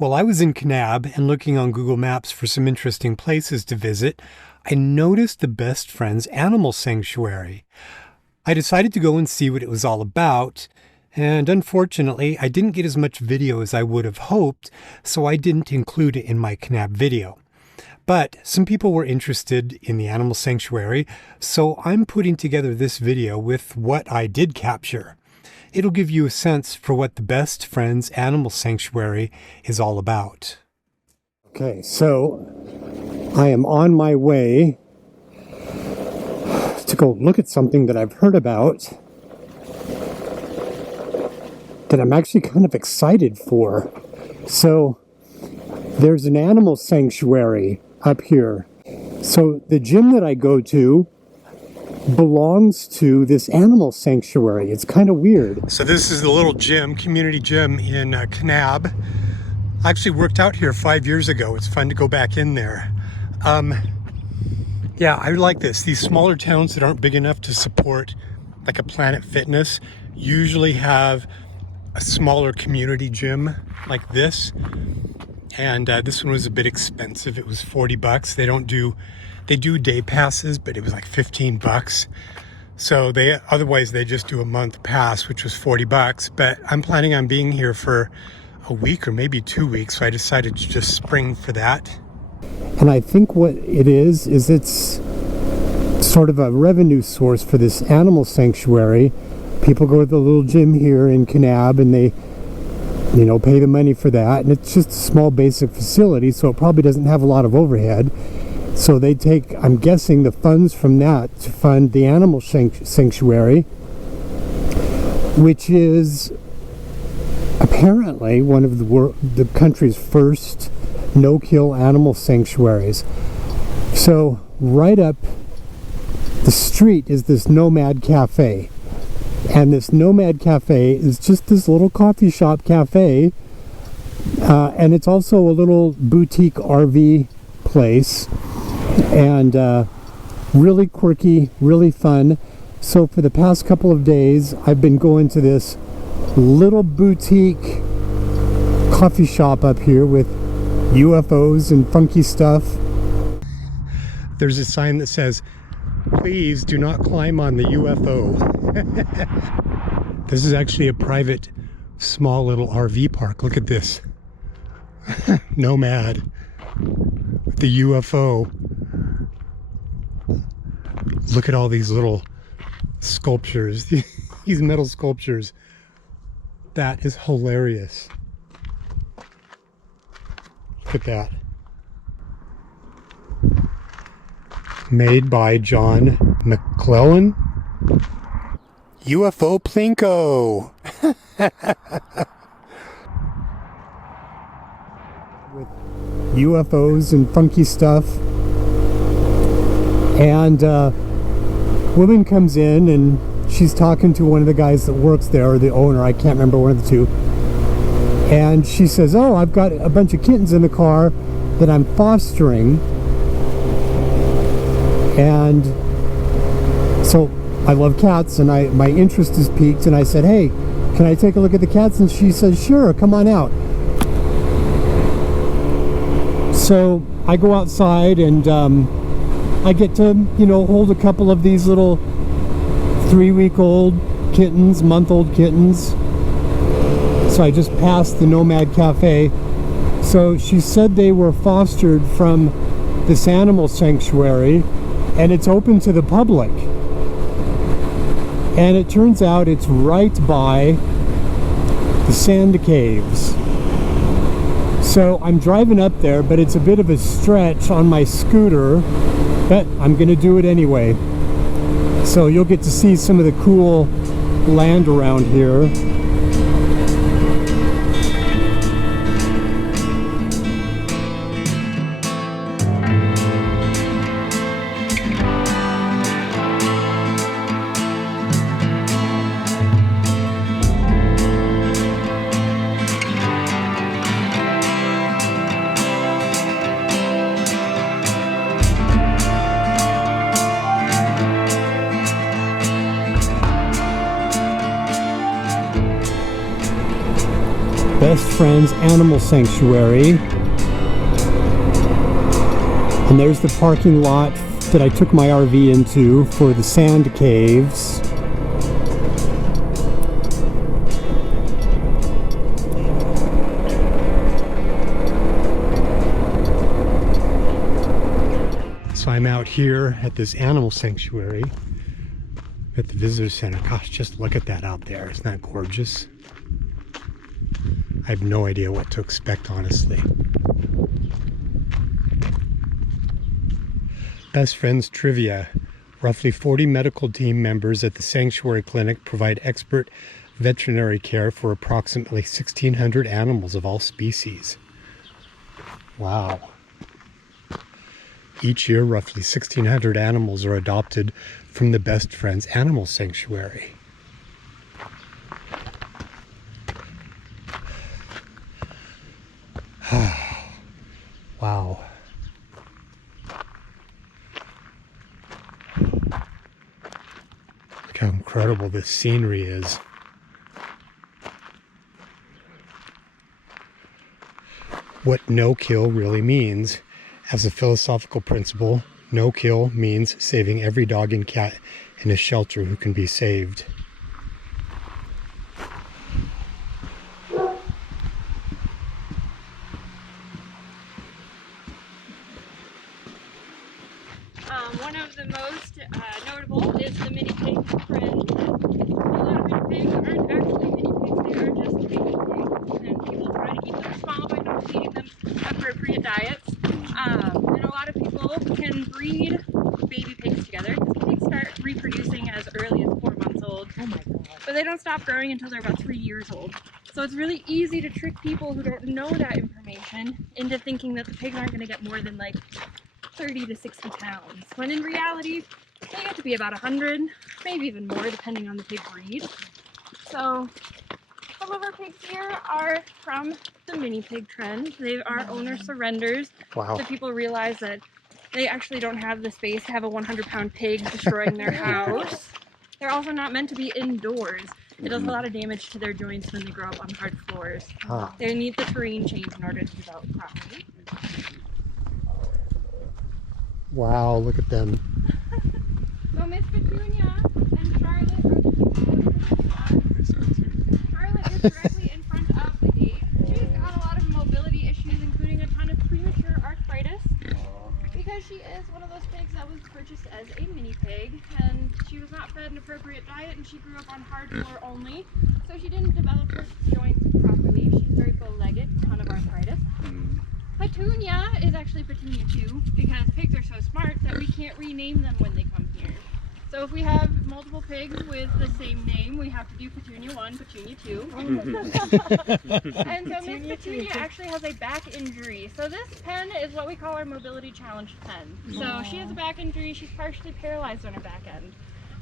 While I was in Kanab and looking on Google Maps for some interesting places to visit, I noticed the Best Friends Animal Sanctuary. I decided to go and see what it was all about, and unfortunately, I didn't get as much video as I would have hoped, so I didn't include it in my Kanab video. But some people were interested in the animal sanctuary, so I'm putting together this video with what I did capture. It'll give you a sense for what the Best Friends Animal Sanctuary is all about. Okay, so I am on my way to go look at something that I've heard about that I'm actually kind of excited for. So there's an animal sanctuary up here. So the gym that I go to belongs to this animal sanctuary. It's kind of weird. So this is the little gym, community gym in Kanab. I actually worked out here 5 years ago. It's fun to go back in there. Yeah, I like this. These smaller towns that aren't big enough to support like a Planet Fitness usually have a smaller community gym like this. And this one was a bit expensive. It was $40. They do day passes, but it was like $15. So otherwise they just do a month pass, which was $40. But I'm planning on being here for a week or maybe 2 weeks. So I decided to just spring for that. And I think what it is it's sort of a revenue source for this animal sanctuary. People go to the little gym here in Kanab and they pay the money for that, and it's just a small basic facility, so it probably doesn't have a lot of overhead. So they take, I'm guessing, the funds from that to fund the animal sanctuary, which is apparently one of the country's first no-kill animal sanctuaries. So right up the street is this Nomad Cafe. And this Nomad Cafe is just this little coffee shop cafe. And it's also a little boutique RV place. And really quirky, really fun. So for the past couple of days, I've been going to this little boutique coffee shop up here with UFOs and funky stuff. There's a sign that says, "Please do not climb on the UFO." This is actually a private, small little RV park. Look at this. Nomad with the UFO. Look at all these little sculptures, these metal sculptures. That is hilarious. Look at that. Made by John McClellan. UFO Plinko. With UFOs and funky stuff. And woman comes in and she's talking to one of the guys that works there, or the owner, I can't remember, one of the two. And she says, "Oh, I've got a bunch of kittens in the car that I'm fostering." And so I love cats, and my interest is piqued, and I said, "Hey, can I take a look at the cats?" And she said, "Sure, come on out." So I go outside, and I get to hold a couple of these little 3-week-old kittens, month-old kittens. So I just passed the Nomad Cafe. So she said they were fostered from this animal sanctuary, and it's open to the public. And it turns out it's right by the sand caves. So I'm driving up there, but it's a bit of a stretch on my scooter, but I'm gonna do it anyway. So you'll get to see some of the cool land around here. Friends Animal Sanctuary. And there's the parking lot that I took my RV into for the sand caves. So I'm out here at this animal sanctuary at the visitor center. Gosh, just look at that out there. Isn't that gorgeous? I have no idea what to expect, honestly. Best Friends Trivia. Roughly 40 medical team members at the sanctuary clinic provide expert veterinary care for approximately 1,600 animals of all species. Wow. Each year, roughly 1,600 animals are adopted from the Best Friends Animal Sanctuary. Wow. Look how incredible this scenery is. What no-kill really means. As a philosophical principle, no-kill means saving every dog and cat in a shelter who can be saved. One of the most notable is the mini pig trend. A lot of mini pigs aren't actually mini pigs, they are just baby pigs. And people try to keep them small by not feeding them appropriate diets. And a lot of people can breed baby pigs together because pigs start reproducing as early as 4 months old. Oh my god. But they don't stop growing until they're about 3 years old. So it's really easy to trick people who don't know that information into thinking that the pigs aren't going to get more than like 30 to 60 pounds, when in reality they get to be about 100, maybe even more depending on the pig breed. So some of our pigs here are from the mini pig trend. They are owner surrenders. Wow. So people realize that they actually don't have the space to have a 100-pound pig destroying their house. They're also not meant to be indoors. It does a lot of damage to their joints when they grow up on hard floors. They need the terrain change in order to develop properly. Wow, look at them. So Miss Petunia and Charlotte Charlotte is directly in front of the gate. She's got a lot of mobility issues, including a ton of premature arthritis, because she is one of those pigs that was purchased as a mini pig, and she was not fed an appropriate diet, and she grew up on hard floor only, so she didn't develop her joints properly. She's very bow-legged, a ton of arthritis. Petunia is actually Petunia too, because pigs are so smart that we can't rename them when they come here. So if we have multiple pigs with the same name, we have to do Petunia 1, Petunia 2. And so Miss Petunia actually has a back injury. So this pen is what we call our mobility challenged pen. So she has a back injury, she's partially paralyzed on her back end.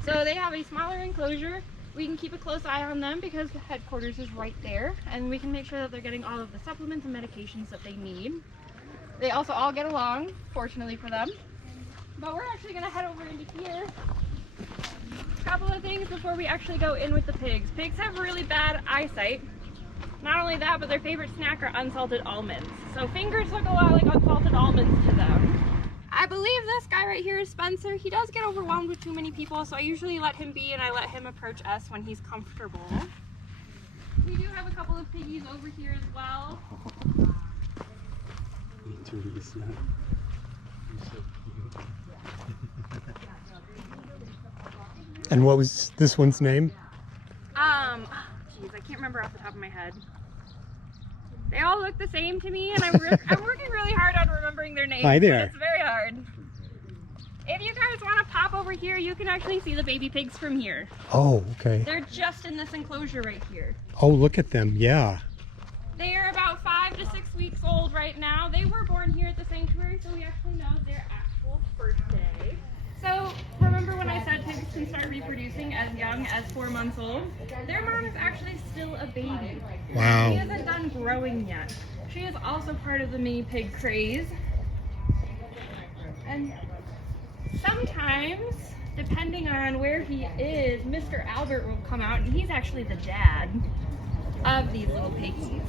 So they have a smaller enclosure. We can keep a close eye on them because the headquarters is right there, and we can make sure that they're getting all of the supplements and medications that they need. They also all get along, fortunately for them. But we're actually going to head over into here. A couple of things before we actually go in with the pigs. Pigs have really bad eyesight. Not only that, but their favorite snack are unsalted almonds. So fingers look a lot like unsalted almonds to them. I believe this guy right here is Spencer. He does get overwhelmed with too many people, so I usually let him be and I let him approach us when he's comfortable. We do have a couple of piggies over here as well. And what was this one's name? Geez, I can't remember off the top of my head. They all look the same to me, and I'm working really hard on remembering their names. Hi there. But it's very hard. If you guys want to pop over here, you can actually see the baby pigs from here. Oh, okay. They're just in this enclosure right here. Oh, look at them. Yeah. They are about 5 to 6 weeks old right now. They were born here at the sanctuary, so we actually know their actual birthday. So remember when I said pigs can start reproducing as young as 4 months old? Their mom is actually still a baby. Wow. She hasn't done growing yet. She is also part of the mini pig craze. And sometimes, depending on where he is, Mr. Albert will come out, and he's actually the dad. of these little piggies.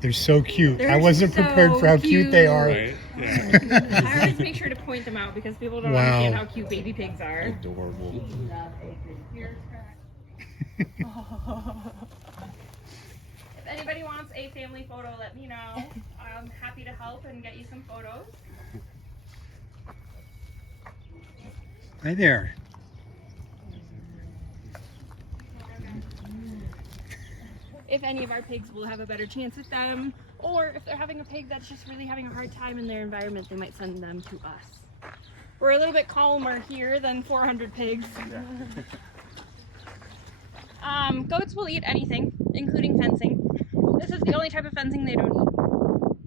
They're so cute. They're I wasn't so prepared for how cute they are. Right? Yeah. I always make sure to point them out because people don't Wow. understand how cute baby pigs are. Adorable. If anybody wants a family photo, let me know. I'm happy to help and get you some photos. Hi there. If any of our pigs, we'll have a better chance with them, or if they're having a pig that's just really having a hard time in their environment, they might send them to us. We're a little bit calmer here than 400 pigs. Goats will eat anything, including fencing. This is the only type of fencing they don't eat,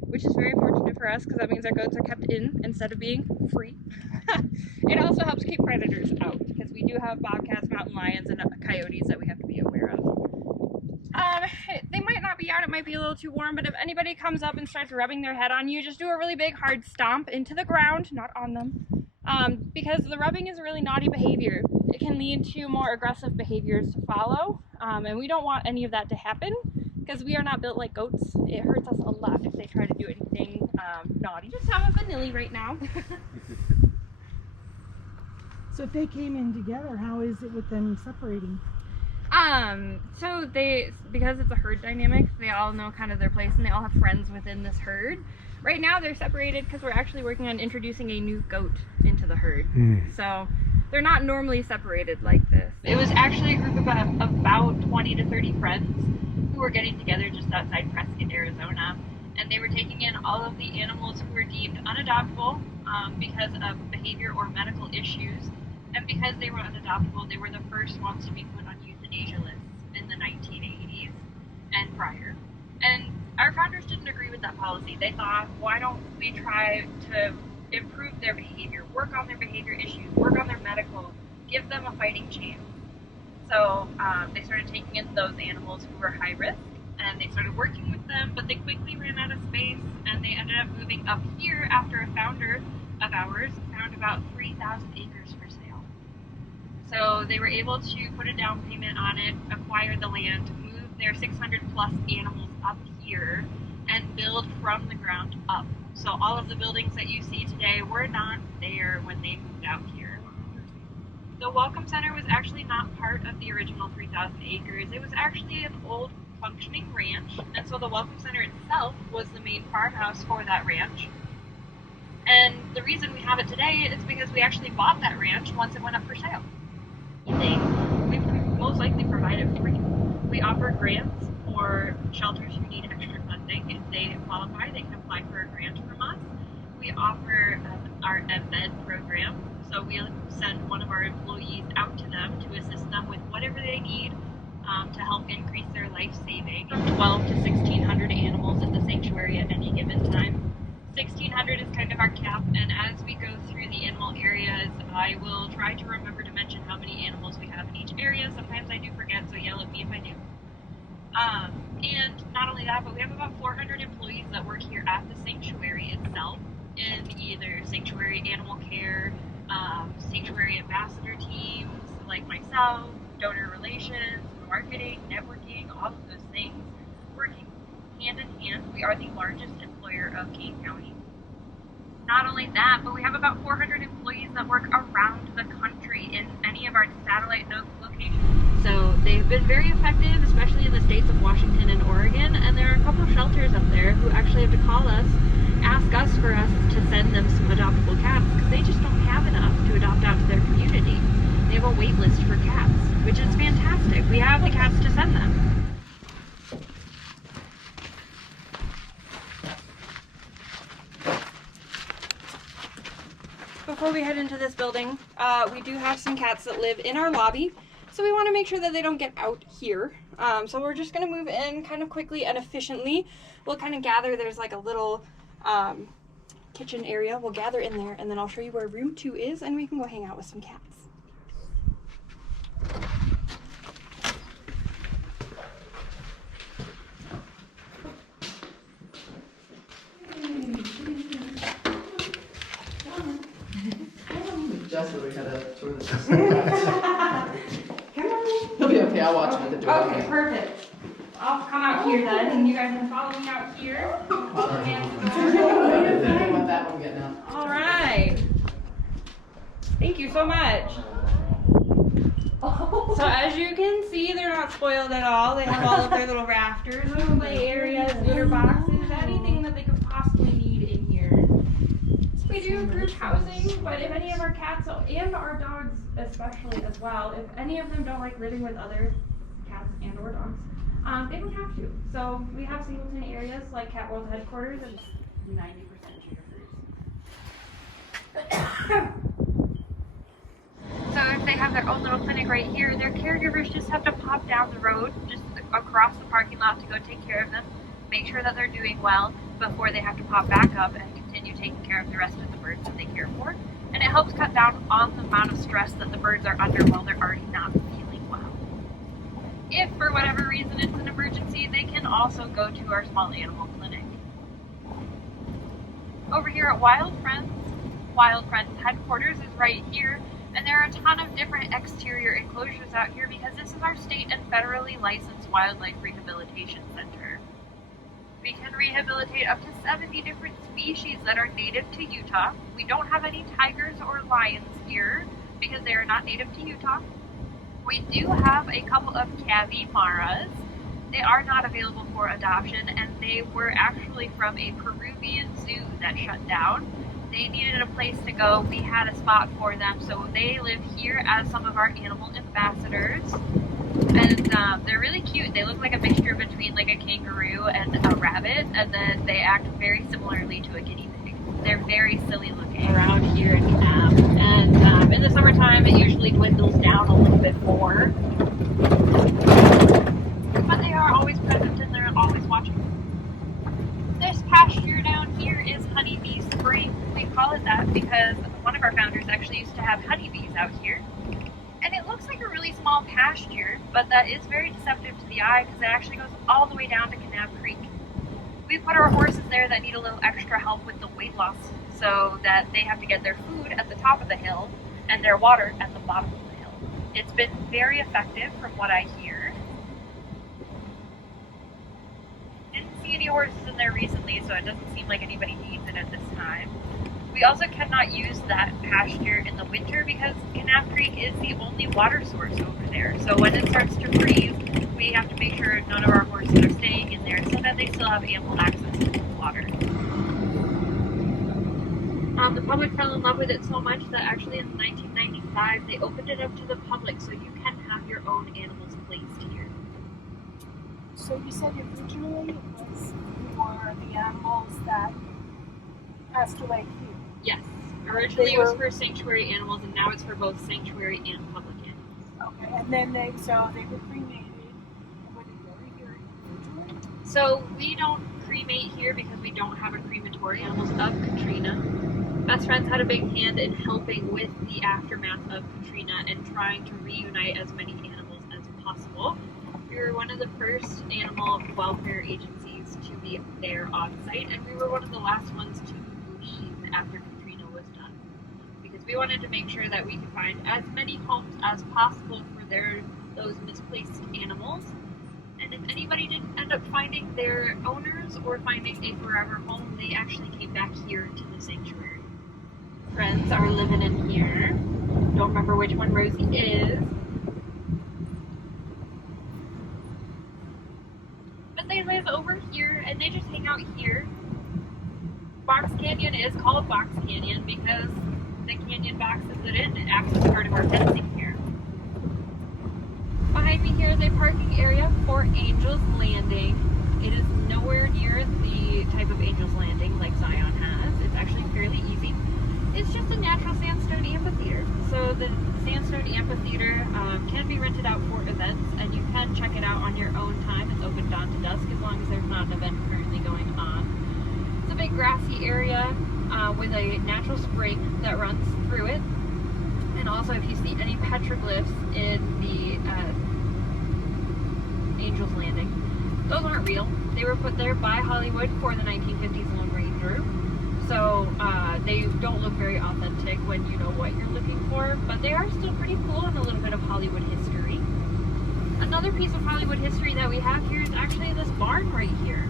which is very fortunate for us because that means our goats are kept in instead of being free. It also helps keep predators out because we do have bobcats, mountain lions, and coyotes that we have to be aware of. They might not be out, it might be a little too warm, but if anybody comes up and starts rubbing their head on you, just do a really big hard stomp into the ground, not on them, because the rubbing is a really naughty behavior. It can lead to more aggressive behaviors to follow, and we don't want any of that to happen because we are not built like goats. It hurts us a lot if they try to do anything naughty. Just have a vanilli right now. So if they came in together, how is it with them separating? So because it's a herd dynamic, they all know kind of their place and they all have friends within this herd. Right now they're separated because we're actually working on introducing a new goat into the herd. So they're not normally separated like this. It was actually a group of about 20 to 30 friends who were getting together just outside Prescott, Arizona. And they were taking in all of the animals who were deemed unadoptable because of behavior or medical issues. And because they were unadoptable, they were the first ones to be put on euthanasia lists in the 1980s and prior. And our founders didn't agree with that policy. They thought, why don't we try to improve their behavior, work on their behavior issues, work on their medical, give them a fighting chance. So they started taking in those animals who were high risk, and they started working with them, but they quickly ran out of space, and they ended up moving up here after a founder of ours found about 3,000 acres for sale. So they were able to put a down payment on it, acquire the land, move their 600 plus animals up here, and build from the ground up. So all of the buildings that you see today were not there when they moved out here. The Welcome Center was actually not part of the original 3,000 acres. It was actually an old functioning ranch, and so the Welcome Center itself was the main farmhouse for that ranch. And the reason we have it today is because we actually bought that ranch once it went up for sale. We most likely provide it free. We offer grants for shelters who need extra funding. If they qualify, they can apply for a grant from us. We offer our embed program, so we'll send one of our employees out to them to assist them with whatever they need to help increase their life saving. From 12 to 1,600 animals at the sanctuary at any given time. 1,600 is kind of our cap, and as we go through the animal areas, I will try to remember to mention how many animals we have in each area. Sometimes I do forget, so yell at me if I do. And not only that, but we have about 400 employees that work here at the sanctuary itself in either sanctuary animal care, sanctuary ambassador teams like myself, donor relations, marketing, networking, all of those things, working hand in hand. We are the largest employer of Kane County. Not only that, but we have about 400 employees that work around the country in any of our satellite locations. So they've been very effective, especially in the states of Washington and Oregon, and there are a couple of shelters up there who actually have to call us, ask us for us to send them some adoptable cats because they just don't have enough to adopt out to their community. They have a wait list for cats, which is fantastic. We have the cats to send them. Before we head into this building, we do have some cats that live in our lobby, so we want to make sure that they don't get out here. So we're just going to move in kind of quickly and efficiently. We'll kind of gather, there's like a little kitchen area. We'll gather in there, and then I'll show you where room 2 is, and we can go hang out with some cats. Just so we had a tour. Come on. He'll be okay. I'll watching at the door. Okay, perfect. I'll come out here then, and you guys can follow me out here. Follow me out the door. I don't want that one getting out. All right. Thank you so much. So as you can see, they're not spoiled at all. They have all of their little rafters, little play areas, litter boxes, anything that they could possibly need in here. We do group housing, but if any of our cats and our dogs especially as well, if any of them don't like living with other cats and or dogs, they don't have to. So we have singleton areas like Cat World headquarters and 90% Juniper. So if they have their own little clinic right here, their caregivers just have to pop down the road, just across the parking lot to go take care of them, make sure that they're doing well before they have to pop back up and continue taking care of the rest of the birds that they care for. And it helps cut down on the amount of stress that the birds are under while they're already not feeling well. If for whatever reason it's an emergency, they can also go to our small animal clinic. Over here at Wild Friends headquarters is right here. And there are a ton of different exterior enclosures out here because this is our state and federally licensed wildlife rehabilitation center. We can rehabilitate up to 70 different species that are native to Utah. We don't have any tigers or lions here because they are not native to Utah. We do have a couple of capybaras. They are not available for adoption, and they were actually from a Peruvian zoo that shut down. They needed a place to go. We had a spot for them, so they live here as some of our animal ambassadors. And they're really cute. They look like a mixture between like a kangaroo and a rabbit, and then they act very similarly to a guinea pig. They're very silly looking. Around here in Kanab. And in the summertime, it usually dwindles down a little bit more. But they are always present and they're always watching. This pasture down here is Honeybee Spring. We call it that because one of our founders actually used to have honeybees out here. And it looks like a really small pasture, but that is very deceptive to the eye because it actually goes all the way down to Kanab Creek. We put our horses there that need a little extra help with the weight loss so that they have to get their food at the top of the hill and their water at the bottom of the hill. It's been very effective from what I hear. Didn't see any horses in there recently, so it doesn't seem like anybody needs it at this time. We also cannot use that pasture in the winter because Kanab Creek is the only water source over there. So when it starts to freeze, we have to make sure none of our horses are staying in there so that they still have ample access to water. The public fell in love with it so much that actually in 1995 they opened it up to the public so you can have your own animals placed here. So you said originally it was for the animals that passed away here. Yes. Originally it was for sanctuary animals, and now it's for both sanctuary and public animals. Okay, and then they were cremated. And would it go here individually? So we don't cremate here because we don't have a crematory. Animals of Katrina. Best Friends had a big hand in helping with the aftermath of Katrina and trying to reunite as many animals as possible. We were one of the first animal welfare agencies to be there on site, and we were one of the last ones to leave after Katrina was done. Because we wanted to make sure that we could find as many homes as possible for those misplaced animals. And if anybody didn't end up finding their owners or finding a forever home, they actually came back here to the sanctuary. Friends are living in here. Don't remember which one Rosie is. But they live over here and they just hang out here. Box Canyon is called Box Canyon because the canyon boxes it in. It acts as part of our fencing here. Behind me here is a parking area for Angel's Landing. It is nowhere near the type of Angel's Landing like Zion has. It's actually fairly easy. It's just a natural sandstone amphitheater. So the sandstone amphitheater can be rented out for events, and you can check it out on your own time. It's open dawn to dusk as long as there's not an event currently going on. It's a big grassy area with a natural spring that runs through it. And also, if you see any petroglyphs in the Angel's Landing, those aren't real. They were put there by Hollywood for the 1950s Lone Ranger. So they don't look very authentic when you know what you're looking for, but they are still pretty cool and a little bit of Hollywood history. Another piece of Hollywood history that we have here is actually this barn right here.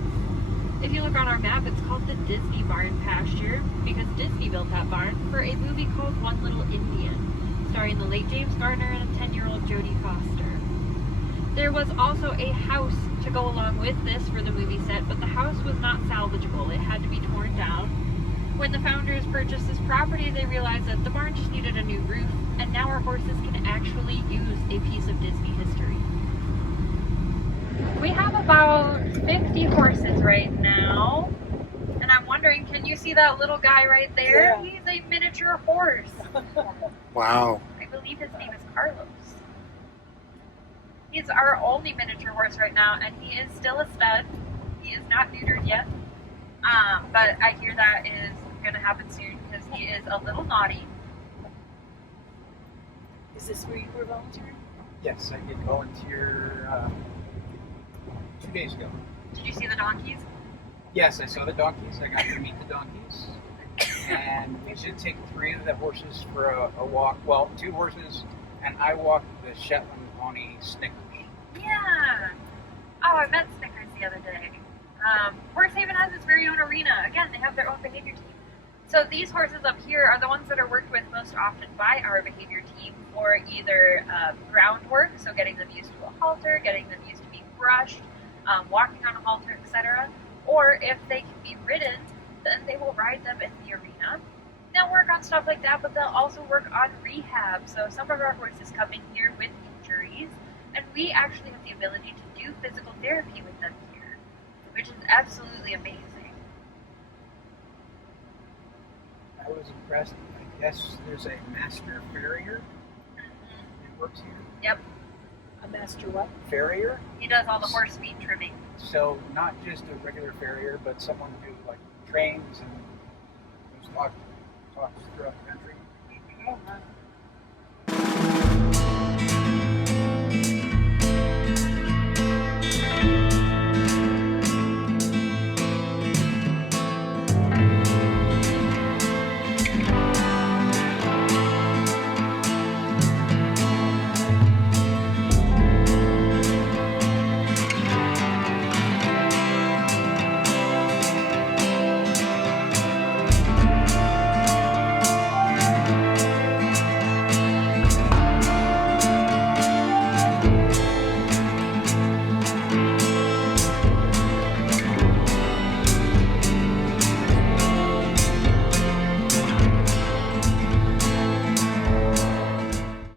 If you look on our map, it's called the Disney Barn Pasture because Disney built that barn for a movie called One Little Indian, starring the late James Garner and a 10-year-old Jodie Foster. There was also a house to go along with this for the movie set, but the house was not salvageable. It had to be torn down. When the founders purchased this property, they realized that the barn just needed a new roof, and now our horses can actually use a piece of Disney history. We have about 50 horses right now, and I'm wondering, can you see that little guy right there? Yeah. He's a miniature horse. Wow. I believe his name is Carlos. He's our only miniature horse right now, and he is still a stud. He is not neutered yet, but I hear that is going to happen soon because he is a little naughty. Is this where you were volunteering? Yes, I did volunteer 2 days ago. Did you see the donkeys? Yes, I saw the donkeys. I got to meet the donkeys. And we did take 3 of the horses for a walk. Well, 2 horses, and I walked the Shetland pony Snickers. Yeah. Oh, I met Snickers the other day. Horsehaven has its very own arena. Again, they have their own behavior team. So these horses up here are the ones that are worked with most often by our behavior team for either groundwork, so getting them used to a halter, getting them used to being brushed, walking on a halter, etc. Or if they can be ridden, then they will ride them in the arena. They'll work on stuff like that, but they'll also work on rehab. So some of our horses come in here with injuries, and we actually have the ability to do physical therapy with them here, which is absolutely amazing. I was impressed. I guess there's a master farrier that works here. Yep, A master what? Farrier? he does all the horse feed trimming. So not just a regular farrier, but someone who like trains and talks throughout the country. Oh, wow.